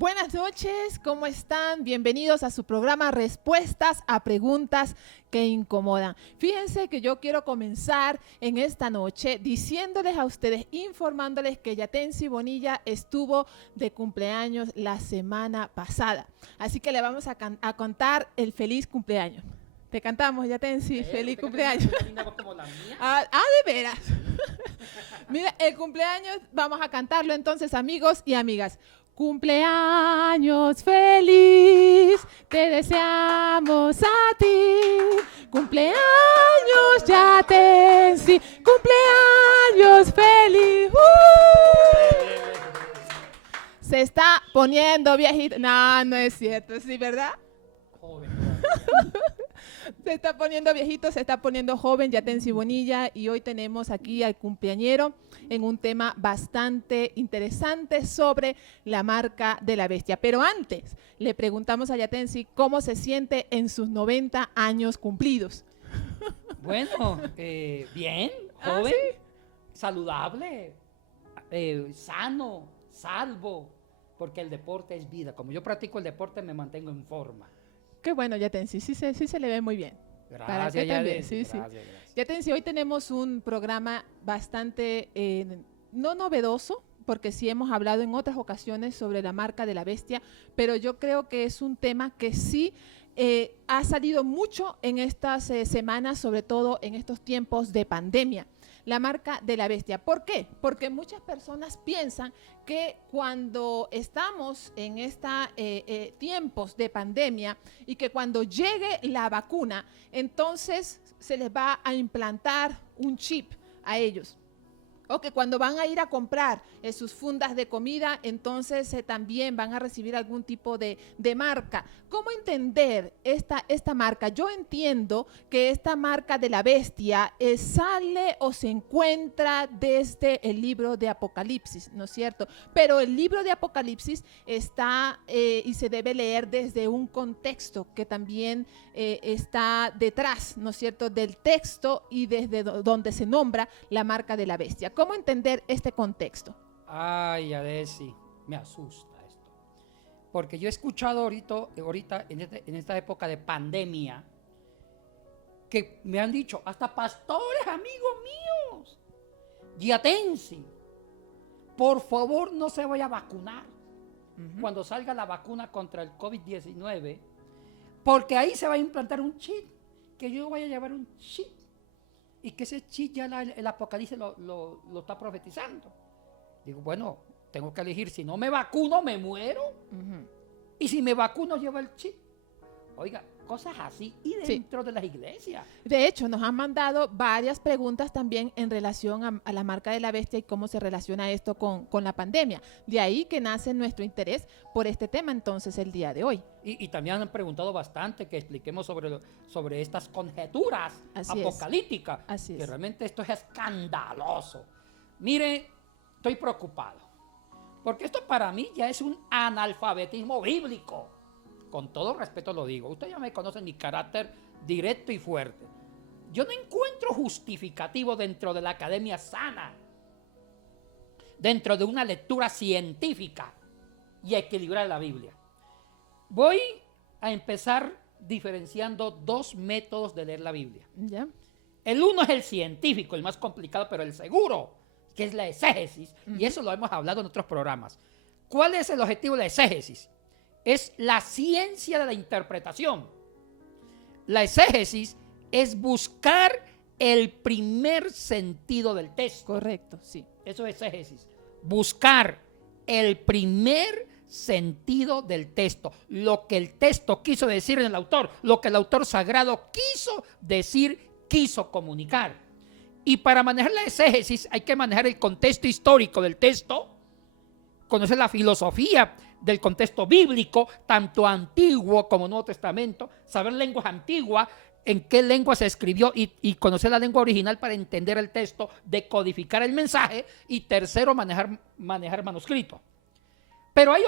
Buenas noches, ¿cómo están? Bienvenidos a su programa Respuestas a Preguntas que Incomodan. Fíjense que yo quiero comenzar en esta noche diciéndoles a ustedes, informándoles que Yatensi Bonilla estuvo de cumpleaños la semana pasada. Así que le vamos a contar el feliz cumpleaños. Te cantamos, Yatensi, feliz cumpleaños. Como la mía. De veras. Mira, el cumpleaños, vamos a cantarlo entonces, amigos y amigas. Cumpleaños feliz, te deseamos a ti. Cumpleaños Yatensi, cumpleaños feliz. Se está poniendo viejito. No, no es cierto, ¿sí, verdad? Joven. Se está poniendo viejito, se está poniendo joven Yatensi Bonilla, y hoy tenemos aquí al cumpleañero en un tema bastante interesante sobre la marca de la bestia. Pero antes le preguntamos a Yatensi cómo se siente en sus 90 años cumplidos. Bueno, bien, joven, ¿Sí? saludable, sano, salvo, porque el deporte es vida. Como yo practico el deporte, me mantengo en forma. Qué bueno, Yatensi, sí se le ve muy bien. Gracias, Yatensi. gracias. Yatensi, hoy tenemos un programa bastante, no novedoso, porque sí hemos hablado en otras ocasiones sobre la marca de la bestia, pero yo creo que es un tema que sí ha salido mucho en estas semanas, sobre todo en estos tiempos de pandemia. La marca de la bestia. ¿Por qué? Porque muchas personas piensan que cuando estamos en estos tiempos de pandemia y que cuando llegue la vacuna, entonces se les va a implantar un chip a ellos. O que cuando van a ir a comprar sus fundas de comida, entonces también van a recibir algún tipo de marca. ¿Cómo entender esta marca? Yo entiendo que esta marca de la bestia sale o se encuentra desde el libro de Apocalipsis, ¿no es cierto? Pero el libro de Apocalipsis está y se debe leer desde un contexto que también está detrás, ¿no es cierto?, del texto y desde donde se nombra la marca de la bestia. ¿Cómo entender este contexto? Ay, Adesi, me asusta esto. Porque yo he escuchado ahorita en esta época de pandemia, que me han dicho, hasta pastores, amigos míos, Yatensi, por favor no se vaya a vacunar cuando salga la vacuna contra el COVID-19, porque ahí se va a implantar un chip, que yo voy a llevar un chip, y que ese chip ya el Apocalipsis lo está profetizando. Digo, bueno, tengo que elegir, si no me vacuno me muero, y si me vacuno llevo el chip. Oiga, cosas así, y dentro de las iglesias. De hecho, nos han mandado varias preguntas también en relación a la marca de la bestia y cómo se relaciona esto con la pandemia. De ahí que nace nuestro interés por este tema entonces el día de hoy. Y también han preguntado bastante que expliquemos sobre estas conjeturas apocalípticas. Así que es. realmente esto es escandaloso. Mire, estoy preocupado, porque esto para mí ya es un analfabetismo bíblico. Con todo respeto lo digo. Ustedes ya me conocen mi carácter directo y fuerte. Yo no encuentro justificativo dentro de la academia sana, dentro de una lectura científica y equilibrada de la Biblia. Voy a empezar diferenciando dos métodos de leer la Biblia. ¿Ya? El uno es el científico, el más complicado, pero el seguro, que es la exégesis, y eso lo hemos hablado en otros programas. ¿Cuál es el objetivo de la exégesis? Es la ciencia de la interpretación. La exégesis es buscar el primer sentido del texto. Correcto, sí. Eso es exégesis. Buscar el primer sentido del texto. Lo que el texto quiso decir en el autor, lo que el autor sagrado quiso decir, quiso comunicar. Y para manejar la exégesis hay que manejar el contexto histórico del texto, conocer la filosofía del contexto bíblico, tanto antiguo como Nuevo Testamento, saber lenguas antiguas, en qué lengua se escribió y conocer la lengua original para entender el texto, decodificar el mensaje, y tercero, manejar manuscrito. Pero hay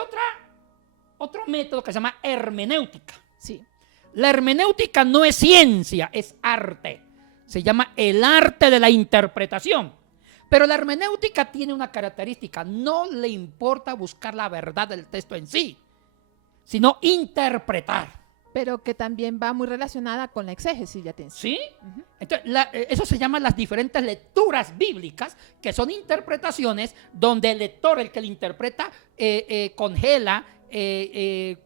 otro método que se llama hermenéutica. Sí. La hermenéutica no es ciencia, es arte. Se llama el arte de la interpretación. Pero la hermenéutica tiene una característica, no le importa buscar la verdad del texto en sí, sino interpretar. Pero que también va muy relacionada con la exégesis, ya te ¿Sí? Entonces, eso se llama las diferentes lecturas bíblicas, que son interpretaciones donde el lector, el que lo interpreta, congela,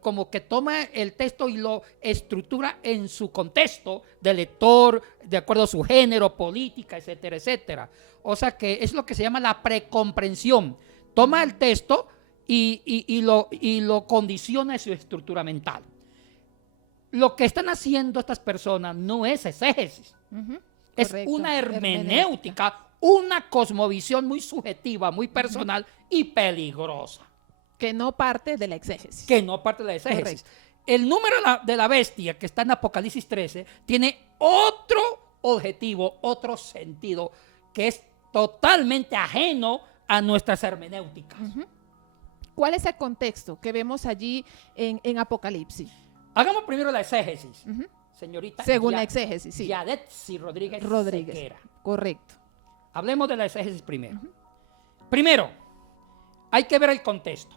como que toma el texto y lo estructura en su contexto de lector, de acuerdo a su género, política, etcétera, etcétera. O sea que es lo que se llama la precomprensión. Toma el texto y lo condiciona en su estructura mental. Lo que están haciendo estas personas no es exégesis, es Correcto. una hermenéutica, una cosmovisión muy subjetiva, muy personal y peligrosa, Que no parte de la exégesis. que no parte de la exégesis. Correcto. El número de la bestia que está en Apocalipsis 13 tiene otro objetivo, otro sentido, que es totalmente ajeno a nuestras hermenéuticas. ¿Cuál es el contexto que vemos allí en Apocalipsis? Hagamos primero la exégesis, señorita. Según la exégesis, sí. Yadetsi Rodríguez Sequera. Correcto. Hablemos de la exégesis primero. Primero, hay que ver el contexto.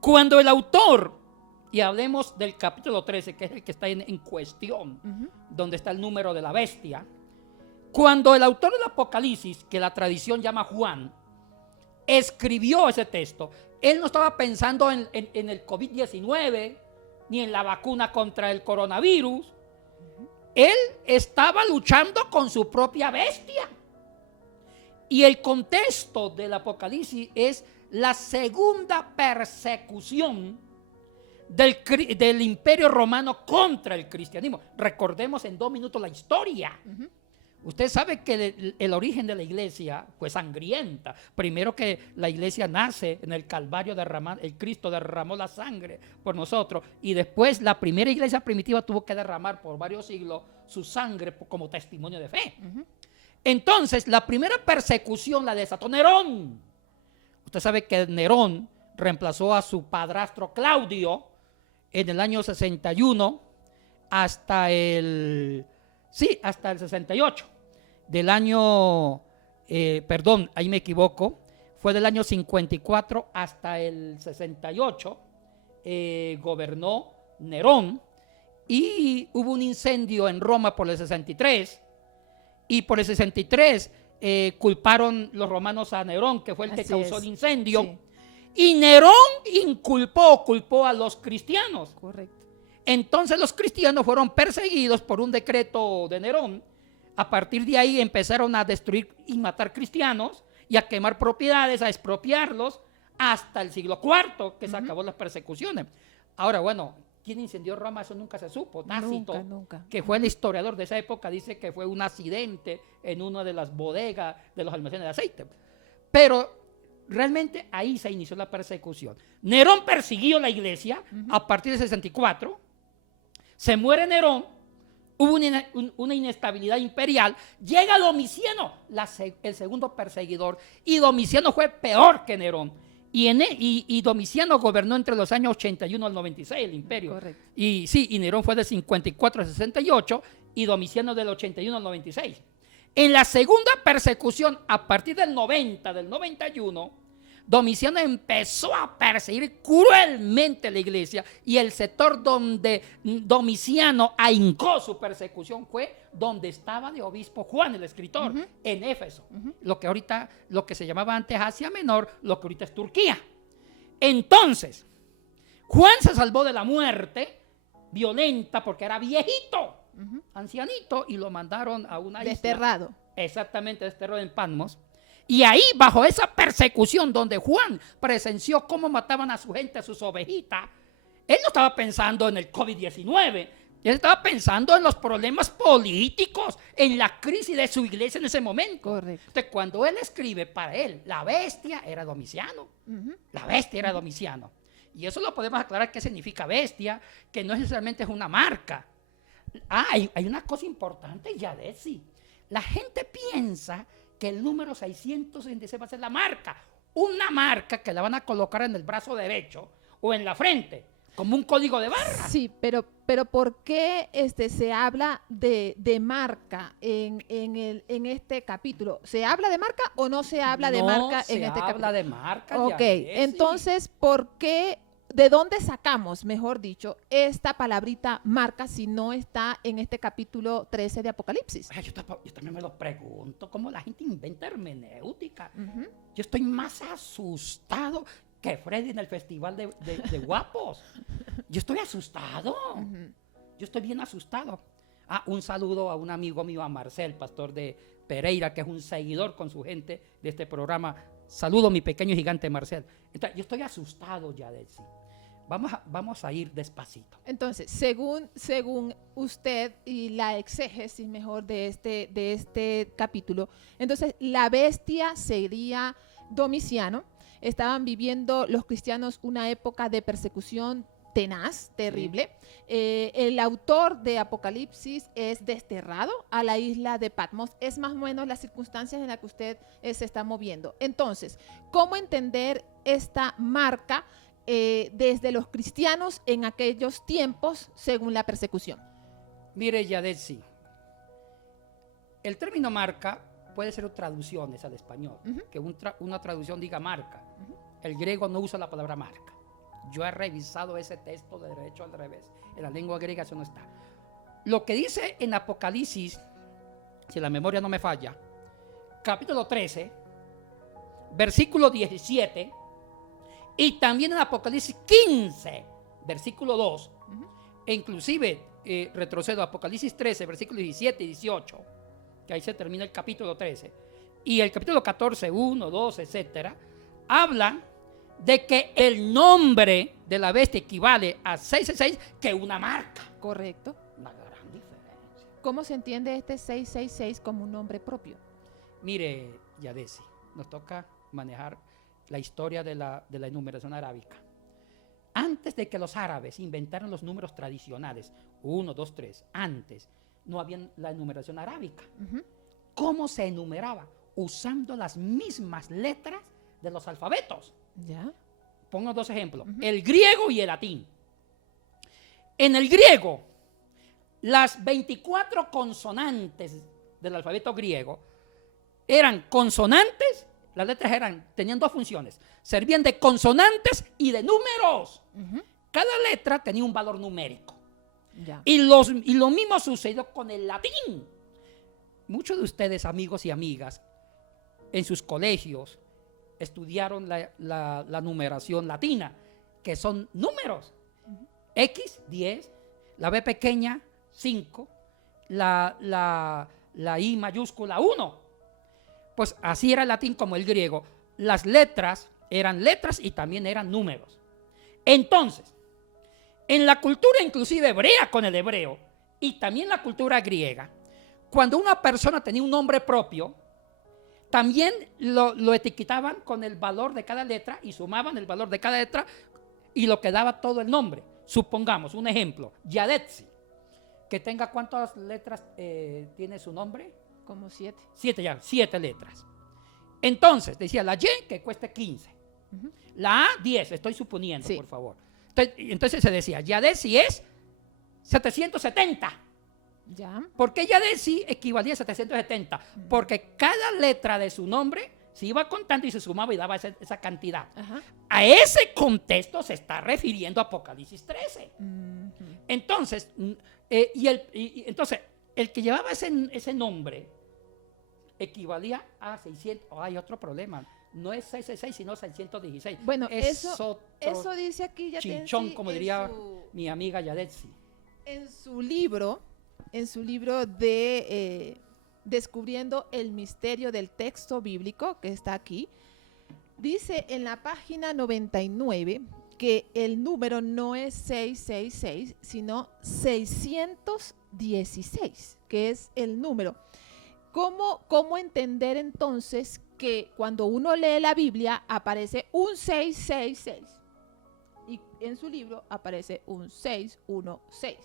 Cuando el autor, y hablemos del capítulo 13, que es el que está en cuestión, donde está el número de la bestia, cuando el autor del Apocalipsis, que la tradición llama Juan, escribió ese texto, él no estaba pensando en el COVID-19, ni en la vacuna contra el coronavirus. Él estaba luchando con su propia bestia. Y el contexto del Apocalipsis es la segunda persecución del Imperio Romano contra el cristianismo. Recordemos en 2 minutos la historia. Usted sabe que el origen de la iglesia fue sangrienta. Primero que la iglesia nace en el Calvario, el Cristo derramó la sangre por nosotros. Y después la primera iglesia primitiva tuvo que derramar por varios siglos su sangre como testimonio de fe. Entonces, la primera persecución la desató Nerón. Usted sabe que Nerón reemplazó a su padrastro Claudio en el año 61 hasta el 68. Del año, ahí me equivoco, fue del año 54 hasta el 68, gobernó Nerón, y hubo un incendio en Roma por el 63, y por el 63 culparon los romanos a Nerón, que fue el que causó el incendio, sí. Y Nerón culpó a los cristianos. Correcto. Entonces los cristianos fueron perseguidos por un decreto de Nerón. A partir de ahí empezaron a destruir y matar cristianos y a quemar propiedades, a expropiarlos hasta el siglo IV, que se acabó las persecuciones. Ahora, bueno, ¿quién incendió Roma? Eso nunca se supo. Tácito, Nunca. que fue el historiador de esa época, dice que fue un accidente en una de las bodegas de los almacenes de aceite. Pero realmente ahí se inició la persecución. Nerón persiguió la iglesia a partir del 64. Se muere Nerón. Hubo una inestabilidad imperial. Llega Domiciano, el segundo perseguidor, y Domiciano fue peor que Nerón. Y Domiciano gobernó entre los años 81 al 96 el imperio. Correcto. Y Nerón fue del 54 al 68 y Domiciano del 81 al 96. En la segunda persecución, a partir del 90, del 91, Domiciano empezó a perseguir cruelmente la iglesia, y el sector donde Domiciano ahincó su persecución fue donde estaba de obispo Juan el escritor, en Éfeso, lo que se llamaba antes Asia Menor, lo que ahorita es Turquía. Entonces, Juan se salvó de la muerte violenta porque era viejito, ancianito, y lo mandaron a una isla. Desterrado. Exactamente, desterrado en Patmos. Y ahí, bajo esa persecución donde Juan presenció cómo mataban a su gente, a sus ovejitas, él no estaba pensando en el COVID-19, él estaba pensando en los problemas políticos, en la crisis de su iglesia en ese momento. Correcto. Entonces, cuando él escribe, para él, la bestia era Domiciano. La bestia era Domiciano. Y eso lo podemos aclarar qué significa bestia, que no necesariamente es una marca. Hay una cosa importante, Yadesi. La gente piensa que el número 666 va a ser la marca. Una marca que la van a colocar en el brazo derecho o en la frente. como un código de barra. Sí, pero ¿por qué se habla de marca en este capítulo? ¿Se habla de marca o no se habla de marca en este capítulo? No se habla de marca. Ok, entonces, ¿por qué, de dónde sacamos, mejor dicho, esta palabrita marca si no está en este capítulo 13 de Apocalipsis? Yo también me lo pregunto, ¿cómo la gente inventa hermenéutica? Ujú. Yo estoy más asustado que Freddy en el festival de guapos. Yo estoy asustado. Ujú. Yo estoy bien asustado. Un saludo a un amigo mío, a Marcel, pastor de Pereira, que es un seguidor con su gente de este programa. Saludo, mi pequeño gigante Marcel. Entonces, yo estoy asustado ya de él, sí. Vamos a ir despacito. Entonces, según usted y la exégesis mejor de este capítulo, entonces la bestia sería Domiciano. Estaban viviendo los cristianos una época de persecución tenaz, terrible. Sí. El autor de Apocalipsis es desterrado a la isla de Patmos. Es más o menos las circunstancias en las que usted se está moviendo. Entonces, ¿cómo entender esta marca desde los cristianos en aquellos tiempos según la persecución? Mire, Yadetsi, el término marca puede ser traducciones al español, que una traducción diga marca. El griego no usa la palabra marca. Yo he revisado ese texto de derecho al revés. En la lengua griega eso no está. Lo que dice en Apocalipsis, si la memoria no me falla, capítulo 13, versículo 17, y también en Apocalipsis 15, versículo 2, e inclusive retrocedo a Apocalipsis 13, versículos 17 y 18, que ahí se termina el capítulo 13, y el capítulo 14, 1, 2, etcétera, hablan de que el nombre de la bestia equivale a 666 que una marca. Correcto. Una gran diferencia. ¿Cómo se entiende este 666 como un nombre propio? Mire, Yadesi, nos toca manejar la historia de la enumeración arábica. Antes de que los árabes inventaran los números tradicionales, 1, 2, 3, antes no había la enumeración arábica. ¿Cómo se enumeraba? Usando las mismas letras de los alfabetos. ¿Ya? Pongo dos ejemplos, el griego y el latín. En el griego, las 24 consonantes del alfabeto griego eran consonantes, las letras tenían dos funciones, servían de consonantes y de números. Cada letra tenía un valor numérico. Ya. Y lo mismo sucedió con el latín. Muchos de ustedes, amigos y amigas, en sus colegios, estudiaron la numeración latina, que son números. X, 10, la B pequeña, 5, la I mayúscula, 1. Pues así era el latín como el griego. Las letras eran letras y también eran números. Entonces, en la cultura inclusive hebrea con el hebreo y también la cultura griega, cuando una persona tenía un nombre propio, también lo etiquetaban con el valor de cada letra y sumaban el valor de cada letra y lo que daba todo el nombre. Supongamos, un ejemplo, Yadetsi, que tenga ¿cuántas letras tiene su nombre? Como 7. 7 letras. Entonces, decía la Y que cueste 15. La A, 10, estoy suponiendo, sí. Por favor. Entonces se decía, Yadetsi es 770. ¿Ya? ¿Por qué Yadetsi equivalía a 770? Porque cada letra de su nombre se iba contando y se sumaba y daba esa cantidad. A ese contexto se está refiriendo Apocalipsis 13. Entonces, entonces, el que llevaba ese nombre equivalía a 600. Hay otro problema. No es 666, sino 616. Bueno, es eso dice aquí Yadetsi, chinchón, como diría mi amiga Yadetsi. En su libro de Descubriendo el misterio del texto bíblico, que está aquí, dice en la página 99 que el número no es 666, sino 616, que es el número. ¿Cómo entender entonces que cuando uno lee la Biblia aparece un 666 y en su libro aparece un 616?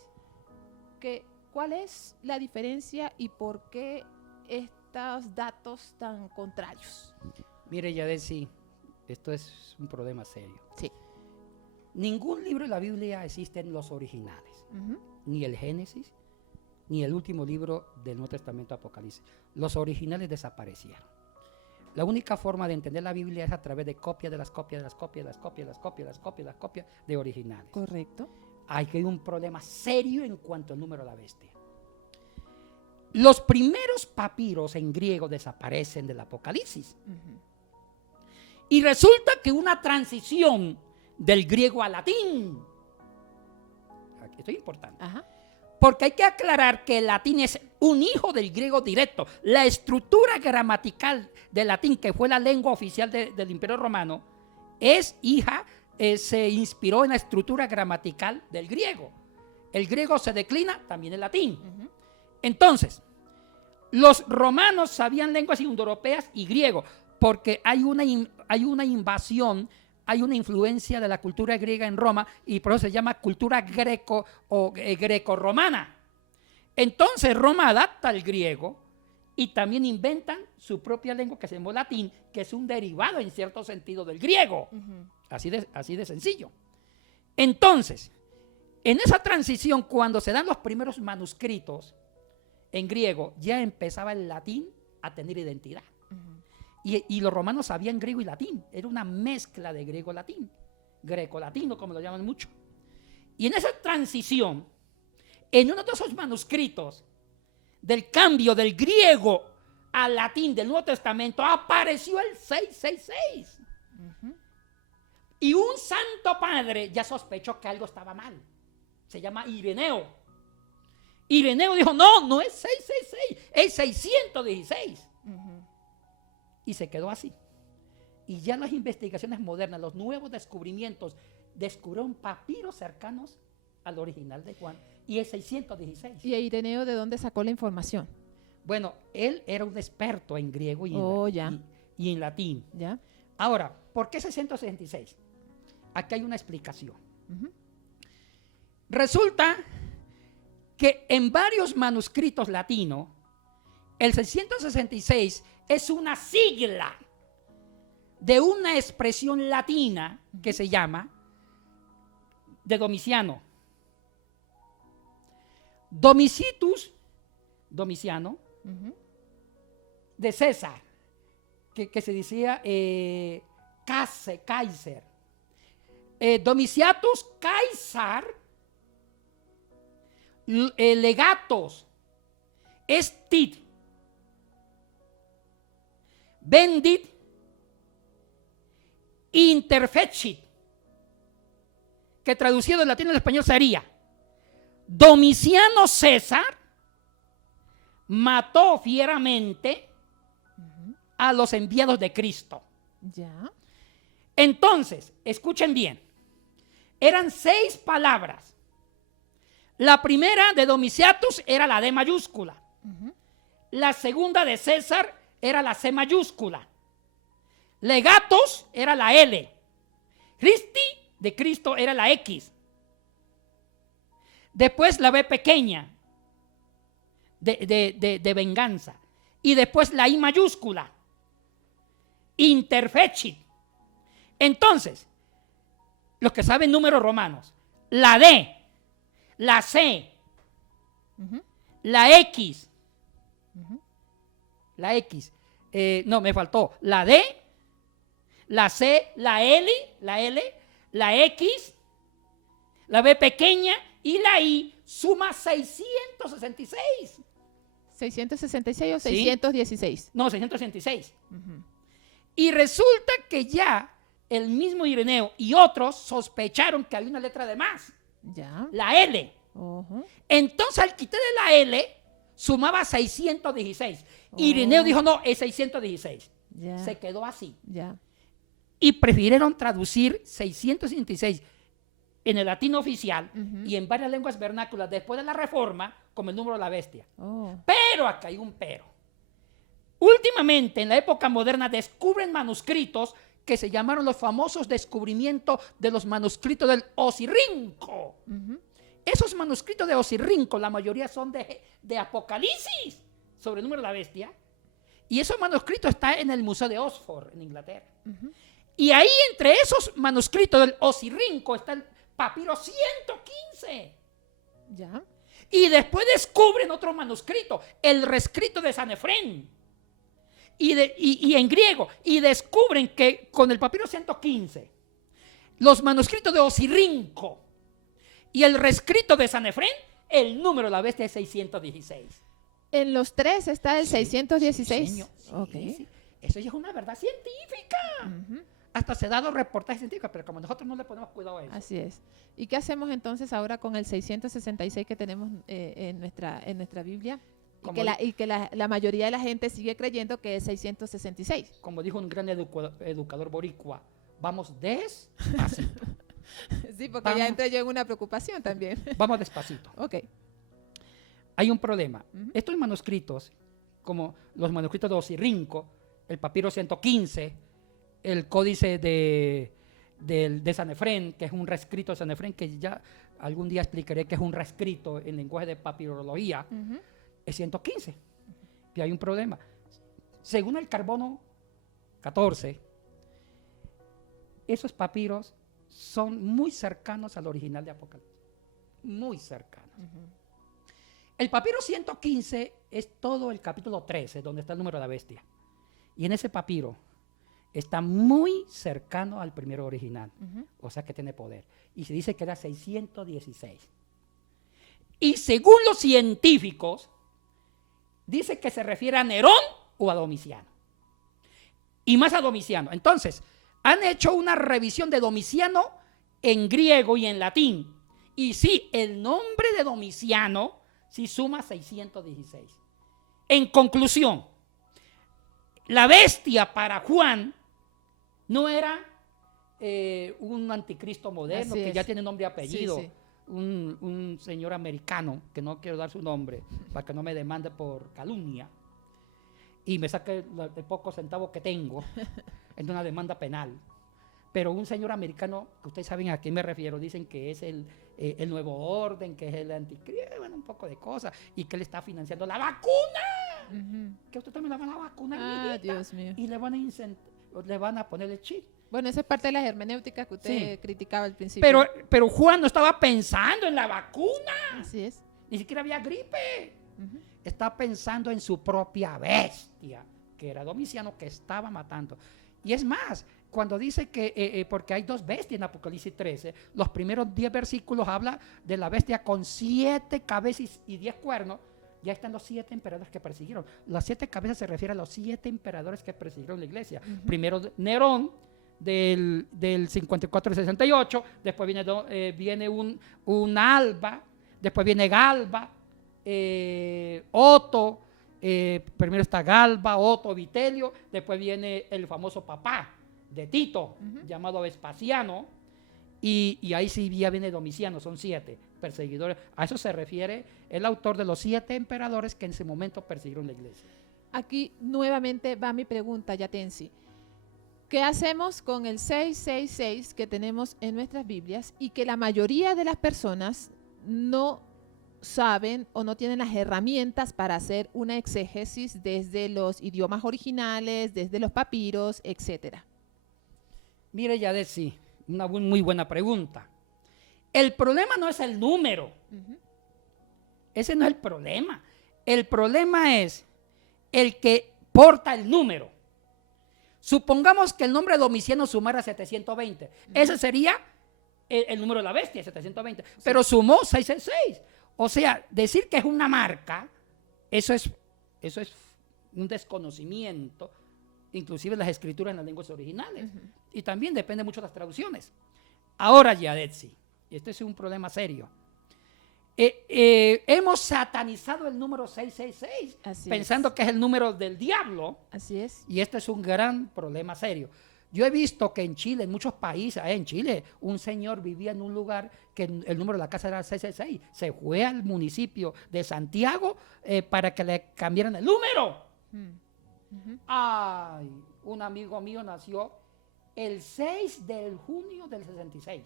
¿Cuál es la diferencia y por qué estos datos tan contrarios? Mire, Yadetsi, esto es un problema serio. Sí. Ningún libro de la Biblia existe en los originales. Ujú. Ni el Génesis, ni el último libro del Nuevo Testamento, Apocalipsis. Los originales desaparecieron. La única forma de entender la Biblia es a través de copias de las copias de las copias de las copias de las copias de las copias de las copias de originales. Correcto. Hay un problema serio en cuanto al número de la bestia. Los primeros papiros en griego desaparecen del Apocalipsis. Ujú. Y resulta que una transición del griego al latín. Esto es importante. Ajá. Porque hay que aclarar que el latín es un hijo del griego directo. La estructura gramatical del latín, que fue la lengua oficial del Imperio Romano, es hija, se inspiró en la estructura gramatical del griego. El griego se declina, también el latín. Ujú. Entonces, los romanos sabían lenguas indoeuropeas y griego, porque hay una invasión, hay una influencia de la cultura griega en Roma, y por eso se llama cultura greco o greco-romana. Entonces Roma adapta el griego y también inventan su propia lengua, que se llama latín, que es un derivado en cierto sentido del griego. Ujú. Así de sencillo. Entonces, en esa transición, cuando se dan los primeros manuscritos en griego, ya empezaba el latín a tener identidad. Ujú. Y los romanos sabían griego y latín. Era una mezcla de griego-latín. Greco-latino, como lo llaman mucho. Y en esa transición, en uno de esos manuscritos del cambio del griego al latín del Nuevo Testamento, apareció el 666. Ujú. Y un santo padre ya sospechó que algo estaba mal. Se llama Ireneo. Ireneo dijo, no es 666, es 616. Ujú. Y se quedó así. Y ya las investigaciones modernas, los nuevos descubrimientos, descubrieron papiros cercanos al original de Juan, y es 616. ¿Y Ireneo de dónde sacó la información? Bueno, él era un experto en griego y y en latín. ¿Ya? Ahora, ¿por qué 666? Aquí hay una explicación. Ujú. Resulta que en varios manuscritos latinos, el 666 es una sigla de una expresión latina que se llama de Domiciano. Domiciano, Ujú. de César, que se decía Kaiser. Domiciatus Caesar, legatos, estit, vendit, interfecit, que traducido del latín al español sería: Domiciano César mató fieramente a los enviados de Cristo. Ya. Entonces, escuchen bien, eran 6 palabras. La primera de Domiciatus era la D mayúscula. Ujú. La segunda de César era la C mayúscula. Legatos era la L. Christi, de Cristo, era la X. Después la B pequeña, de venganza. Y después la I mayúscula, interfecit. Entonces, los que saben números romanos, la D, la C, Ujú. la X, Ujú. no, me faltó, la D, la C, la L, la X, la B pequeña y la I suma 666. 666 o Sí. 616. No, 666. Ujú. Y resulta que ya el mismo Ireneo y otros sospecharon que había una letra de más, Ya. la L. Ujú. Entonces, al quitarle la L, sumaba 616. Ireneo dijo, no, es 616. Ya. Se quedó así. Ya. Y prefirieron traducir 666 en el latín oficial Ujú. y en varias lenguas vernáculas después de la Reforma como el número de la bestia. Oh. Pero acá hay un pero. Últimamente, en la época moderna, descubren manuscritos que se llamaron los famosos descubrimientos de los manuscritos del Osirrinco. Ujú. Esos manuscritos de Osirrinco, la mayoría son de Apocalipsis sobre el número de la bestia. Y esos manuscritos están en el Museo de Oxford, en Inglaterra. Ujú. Y ahí entre esos manuscritos del Osirrinco está el papiro 115. Ya. Y después descubren otro manuscrito, el rescrito de Sanefrén. Y en griego. Y descubren que con el papiro 115, los manuscritos de Osirrinco y el rescrito de Sanefrén, el número de la bestia es 616. En los tres está el Sí, 616. Sí, señor. Sí, Ok. sí. Eso ya es una verdad científica. Ujú. Hasta se ha dado reportajes científicos, pero como nosotros no le ponemos cuidado a eso. Así es. ¿Y qué hacemos entonces ahora con el 666 que tenemos en nuestra Biblia? Como Y que la mayoría de la gente sigue creyendo que es 666. Como dijo un gran educador boricua, vamos despacito. Sí, porque ya Vamos. entré yo en una preocupación también. Vamos despacito. Ok. Hay un problema. Ujú. Estos manuscritos, como los manuscritos de Osirrinco, el papiro 115, el códice de Sanefrén, que es un reescrito de Sanefrén, que ya algún día explicaré que es un reescrito en lenguaje de papirología, Ujú. es 115. Y hay un problema. Según el carbono 14, esos papiros son muy cercanos al original de Apocalipsis. Muy cercanos. Ujú. El papiro 115 es todo el capítulo 13, donde está el número de la bestia. Y en ese papiro está muy cercano al primero original. Ujú. O sea que tiene poder. Y se dice que era 616. Y según los científicos, dice que se refiere a Nerón o a Domiciano. Y más a Domiciano. Entonces, han hecho una revisión de Domiciano en griego y en latín. Y sí, el nombre de Domiciano sí suma 616. En conclusión, la bestia para Juan no era un anticristo moderno Así que es. ya tiene nombre y apellido. Sí, sí. Un señor americano, que no quiero dar su nombre, para que no me demande por calumnia, y me saque el poco centavo que tengo en una demanda penal. Pero un señor americano, que ustedes saben a quién me refiero, dicen que es el nuevo orden, que es el anticristo, bueno, un poco de cosas, y que él está financiando la vacuna, Ujú. que usted también la van a vacunar, Ah, mijita, Dios mío. y le van a poner el chip. Bueno, esa es parte de las hermenéuticas que usted Sí. criticaba al principio. Pero Juan no estaba pensando en la vacuna, Así es. ni siquiera había gripe. Ujú. Está pensando en su propia bestia, que era Domiciano, que estaba matando. Y es más, cuando dice que, porque hay dos bestias en Apocalipsis 13, los primeros 10 versículos habla de la bestia con 7 cabezas y 10 cuernos. Ya están los 7 emperadores que persiguieron. Las 7 cabezas se refieren a los 7 emperadores que persiguieron la iglesia. Ujú. Primero Nerón, del 54 al 68, después viene un Alba, después viene Galba, Otto, primero está Galba, Otto, Vitelio, después viene el famoso papá de Tito, Ujú. llamado Vespasiano, y ahí sí ya viene Domiciano, son 7 perseguidores. A eso se refiere el autor de los 7 emperadores que en ese momento persiguieron la iglesia. Aquí nuevamente va mi pregunta, Yatensi. ¿Qué hacemos con el 666 que tenemos en nuestras Biblias y que la mayoría de las personas no saben o no tienen las herramientas para hacer una exégesis desde los idiomas originales, desde los papiros, etcétera? Mire, Yadet, sí, una muy buena pregunta. El problema no es el número. Ujú. Ese no es el problema. El problema es el que porta el número. Supongamos que el nombre de Domiciano sumara 720. Ese sería el número de la bestia, 720. Pero sumó 666. O sea, decir que es una marca, eso es un desconocimiento, inclusive las escrituras en las lenguas originales. Ujú. Y también depende mucho de las traducciones. Ahora, Yadetsi, y este es un problema serio, hemos satanizado el número 666, Así pensando es. que es el número del diablo, Así es. y este es un gran problema serio. Yo he visto que en Chile, en muchos países, en Chile, un señor vivía en un lugar que el número de la casa era 666. Se fue al municipio de Santiago para que le cambiaran el número. Ujú. Ay, un amigo mío nació el 6 de junio del 66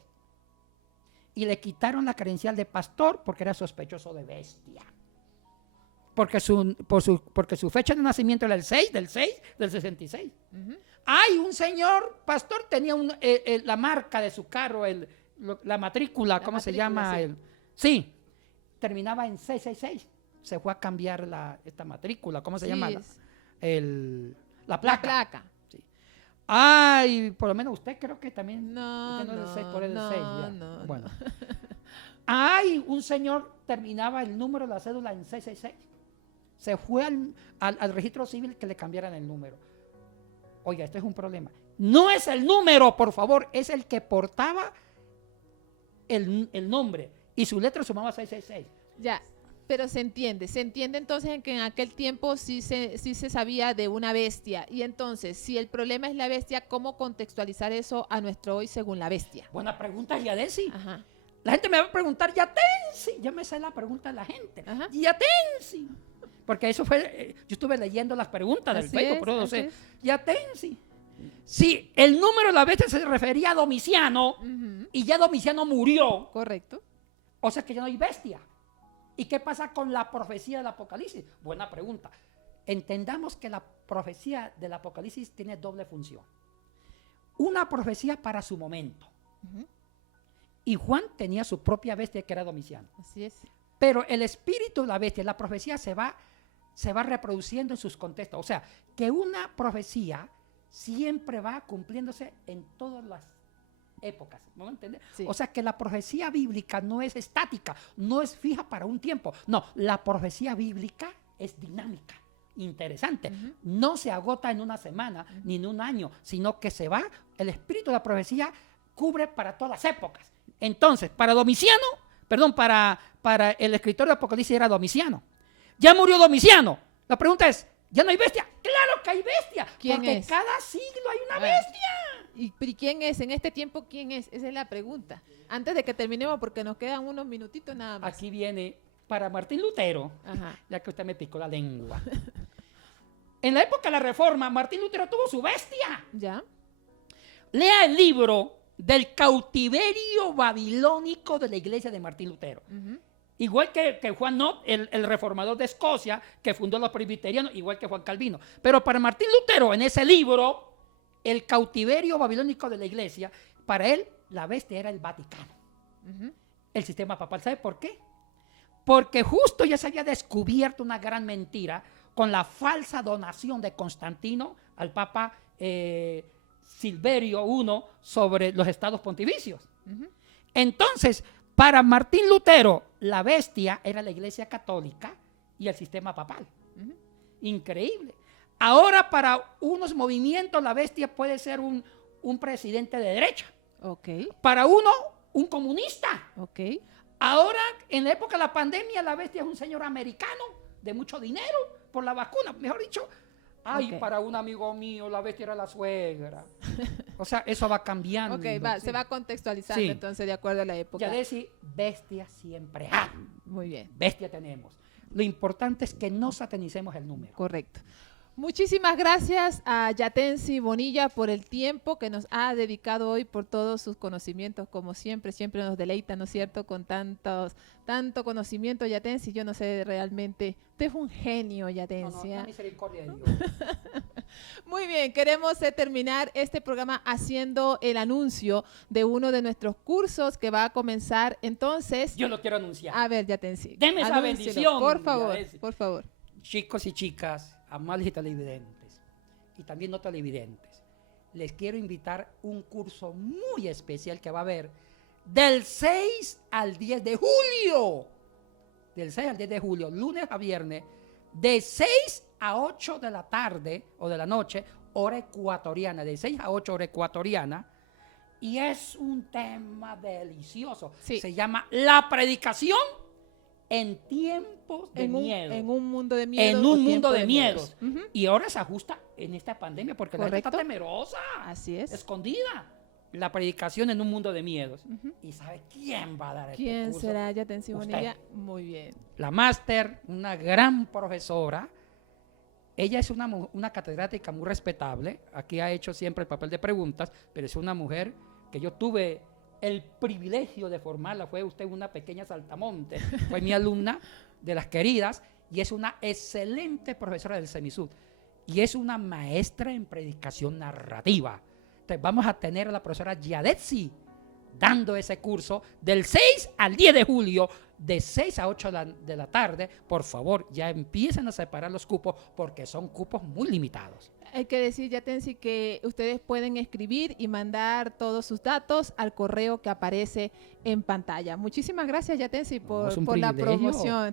y le quitaron la credencial de pastor porque era sospechoso de bestia. porque su fecha de nacimiento era el 6 del 6 del 66. Ujú. Hay un señor pastor, tenía la marca de su carro, la matrícula, ¿cómo se llama? Sí, terminaba en 666. Se fue a cambiar esta matrícula, ¿cómo se llama? La placa. La placa. Sí. Ay, por lo menos usted creo que también. No, usted no es del 6, por el no, 6 ya. no, Bueno. Ay, un señor terminaba el número de la cédula en 666. Se fue al registro civil que le cambiaran el número. Oiga, esto es un problema. No es el número, por favor, es el que portaba el nombre. Y su letra sumaba 666. Ya, pero se entiende entonces en que en aquel tiempo sí se sabía de una bestia. Y entonces, si el problema es la bestia, ¿cómo contextualizar eso a nuestro hoy según la bestia? Buena pregunta, Yadesi. Ajá. La gente me va a preguntar, Yatensi. Ya me sé la pregunta de la gente. Ajá. Yatensi. Porque eso fue, yo estuve leyendo las preguntas del Así Facebook, es, pero no así sé. es. Yatensi. Si el número de la bestia se refería a Domiciano Ujú. y ya Domiciano murió, Correcto. o sea que ya no hay bestia. ¿Y qué pasa con la profecía del Apocalipsis? Buena pregunta. Entendamos que la profecía del Apocalipsis tiene doble función. Una profecía para su momento. Ujú. Y Juan tenía su propia bestia que era Domiciano. Así es. Pero el espíritu de la bestia, la profecía se va reproduciendo en sus contextos. O sea, que una profecía siempre va cumpliéndose en todas las épocas. ¿Me van a entender? Sí. O sea, que la profecía bíblica no es estática, no es fija para un tiempo. No, la profecía bíblica es dinámica, interesante. Ujú. No se agota en una semana ni en un año, sino que se va, el espíritu de la profecía cubre para todas las épocas. Entonces, para Domiciano, perdón, para el escritor de Apocalipsis era Domiciano. Ya murió Domiciano. La pregunta es, ¿ya no hay bestia? ¡Claro que hay bestia! ¿Quién porque es? cada siglo hay una Bueno. bestia. ¿Y quién es? En este tiempo, ¿quién es? Esa es la pregunta. Antes de que terminemos, porque nos quedan unos minutitos nada más. Aquí viene para Martín Lutero, Ajá. ya que usted me picó la lengua. En la época de la Reforma, Martín Lutero tuvo su bestia. ¿Ya? Lea el libro del cautiverio babilónico de la iglesia de Martín Lutero. Ujú. Igual que Juan Not, el reformador de Escocia, que fundó los presbiterianos, igual que Juan Calvino. Pero para Martín Lutero, en ese libro, el cautiverio babilónico de la iglesia, para él, la bestia era el Vaticano, Ujú. el sistema papal. ¿Sabe por qué? Porque justo ya se había descubierto una gran mentira con la falsa donación de Constantino al Papa Silverio I sobre los estados pontificios. Ujú. Entonces, para Martín Lutero, la bestia era la iglesia católica y el sistema papal. Ujú. Increíble. Ahora, para unos movimientos, la bestia puede ser un presidente de derecha. Ok, Para uno, un comunista. ok. Ahora, en la época de la pandemia, la bestia es un señor americano de mucho dinero por la vacuna. Mejor dicho, ay, Ok. para un amigo mío, la bestia era la suegra. O sea, eso va cambiando. Ok, Sí. se va contextualizando Sí. entonces de acuerdo a la época. Ya decir, bestia siempre hay. Muy bien, Bestia tenemos. Lo importante es que no satanicemos el número. correcto. Muchísimas gracias a Yatensi Bonilla por el tiempo que nos ha dedicado hoy, por todos sus conocimientos, como siempre nos deleita, ¿no es cierto?, con tanto conocimiento, Yatensi. Yo no sé realmente, usted es un genio, No, Yatensi. la ¿Ah? misericordia de Dios. Muy bien, queremos terminar este programa haciendo el anuncio de uno de nuestros cursos que va a comenzar entonces. Yo lo quiero anunciar. A ver, Yatensi. Deme esa anúncielo, bendición, por favor, Yatensi. por favor. Chicos y chicas, amables y televidentes, y también no televidentes, les quiero invitar un curso muy especial que va a haber del 6 al 10 de julio. Del 6 al 10 de julio, lunes a viernes, de 6 a 8 de la tarde o de la noche, hora ecuatoriana, de 6 a 8 hora ecuatoriana. Y es un tema delicioso. Sí. Se llama La predicación en tiempos de En miedo. un mundo de miedo. En o un mundo tiempo de miedos. Ujú. Y ahora se ajusta en esta pandemia porque la gente está Correcto. temerosa, Así es. escondida. La predicación en un mundo de miedos. Ujú. ¿Y sabe quién va a dar este ¿Quién curso? será Yatensi Usted. Bonilla? Muy bien. La máster, una gran profesora. Ella es una catedrática muy respetable. Aquí ha hecho siempre el papel de preguntas, pero es una mujer que yo tuve el privilegio de formarla. Fue usted una pequeña saltamonte. Fue mi alumna de las queridas y es una excelente profesora del CEMISUD. Y es una maestra en predicación narrativa. Entonces vamos a tener a la profesora Yadetsi dando ese curso del 6 al 10 de julio, de 6 a 8 de la tarde. Por favor, ya empiecen a separar los cupos porque son cupos muy limitados. Hay que decir, Yatensi, que ustedes pueden escribir y mandar todos sus datos al correo que aparece en pantalla. Muchísimas gracias, Yatensi, por la promoción.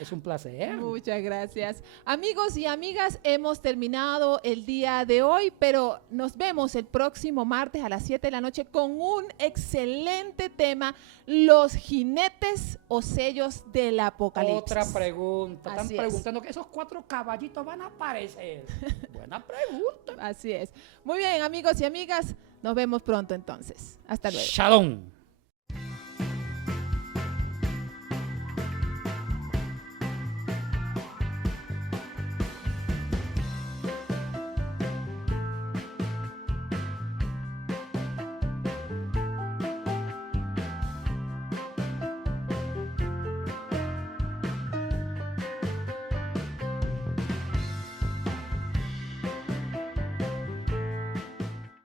Es un placer. Muchas gracias. Amigos y amigas, hemos terminado el día de hoy, pero nos vemos el próximo martes a las 7 de la noche con un excelente tema, los jinetes o sellos del apocalipsis. Otra pregunta. Están Así preguntando que esos 4 caballitos van a aparecer. Buena pregunta. Así es. Muy bien, amigos y amigas, nos vemos pronto entonces. Hasta luego. Shalom.